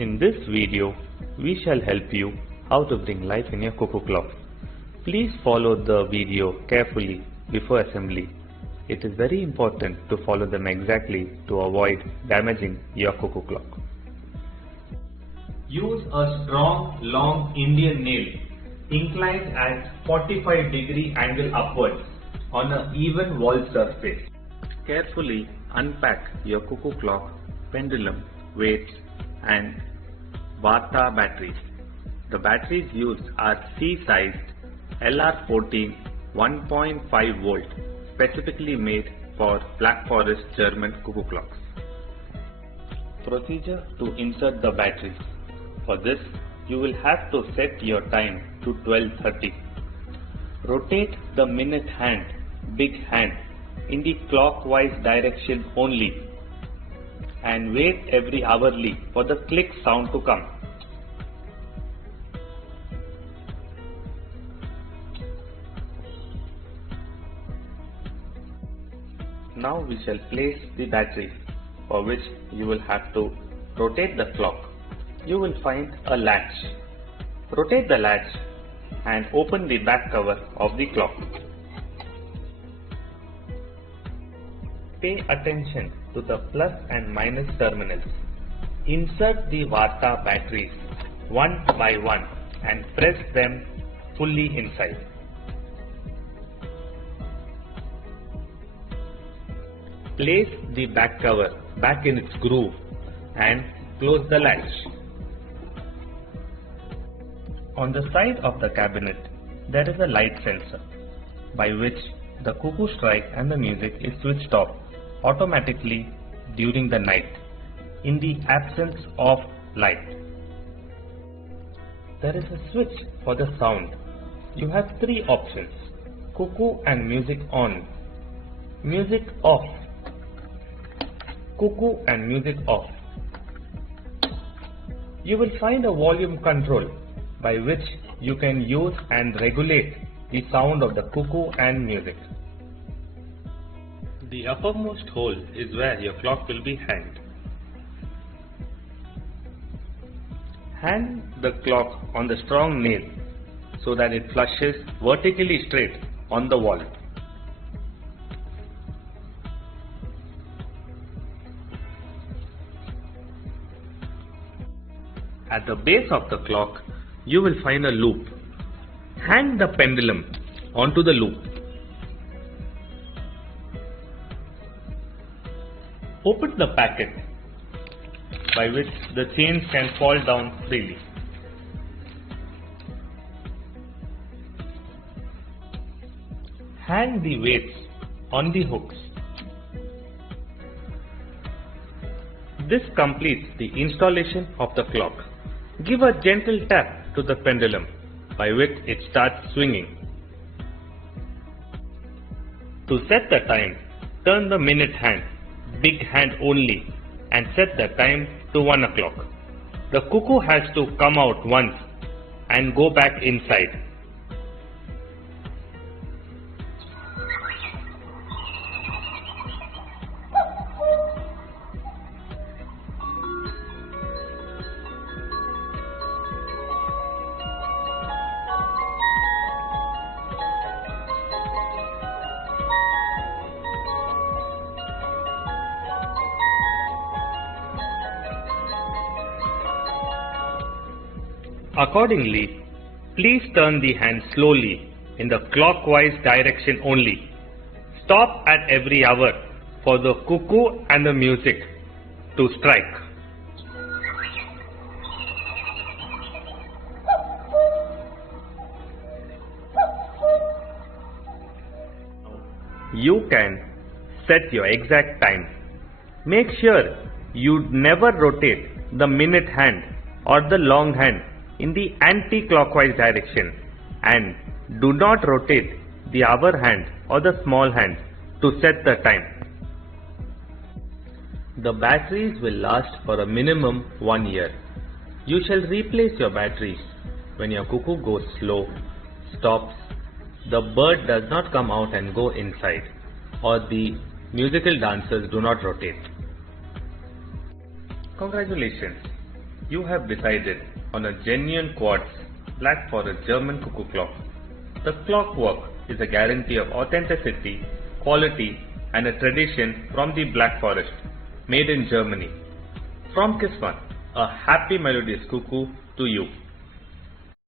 In this video, we shall help you how to bring life in your cuckoo clock. Please follow the video carefully before assembly. It is very important to follow them exactly to avoid damaging your cuckoo clock. Use a strong, long Indian nail inclined at 45-degree angle upwards on an even wall surface. Carefully unpack your cuckoo clock, pendulum, weights and Varta batteries. The batteries used are C-sized LR14 1.5 volt, specifically made for Black Forest German cuckoo clocks. Procedure to insert the batteries. For this, you will have to set your time to 12:30. Rotate the minute hand, big hand, in the clockwise direction only and wait every hourly for the click sound to come. Now we shall place the batteries, for which you will have to rotate the clock. You will find a latch. Rotate the latch and open the back cover of the clock. Pay attention to the plus and minus terminals. Insert the Varta batteries one by one and press them fully inside. Place the back cover back in its groove and close the latch. On the side of the cabinet, there is a light sensor by which the cuckoo strike and the music is switched off automatically during the night in the absence of light. There is a switch for the sound. You have three options: cuckoo and music on, music off, cuckoo and music off. You will find a volume control by which you can use and regulate the sound of the cuckoo and music. The uppermost hole is where your clock will be hanged. Hang the clock on the strong nail so that it flushes vertically straight on the wall. At the base of the clock, you will find a loop. Hang the pendulum onto the loop. Open the packet by which the chains can fall down freely. Hang the weights on the hooks. This completes the installation of the clock. Give a gentle tap to the pendulum by which it starts swinging. To set the time, turn the minute hand, big hand only, and set the time to 1 o'clock. The cuckoo has to come out once and go back inside. Accordingly, please turn the hand slowly in the clockwise direction only. Stop at every hour for the cuckoo and the music to strike. You can set your exact time. Make sure you never rotate the minute hand or the long hand in the anti-clockwise direction, and do not rotate the hour hand or the small hand to set the time. The batteries will last for a minimum 1 year. You shall replace your batteries when your cuckoo goes slow, stops, the bird does not come out and go inside, or the musical dancers do not rotate. Congratulations! You have decided on a genuine quartz black for a German cuckoo clock. The clockwork is a guarantee of authenticity, quality and a tradition from the Black Forest, made in Germany. From Kisman, a happy melodious cuckoo to you.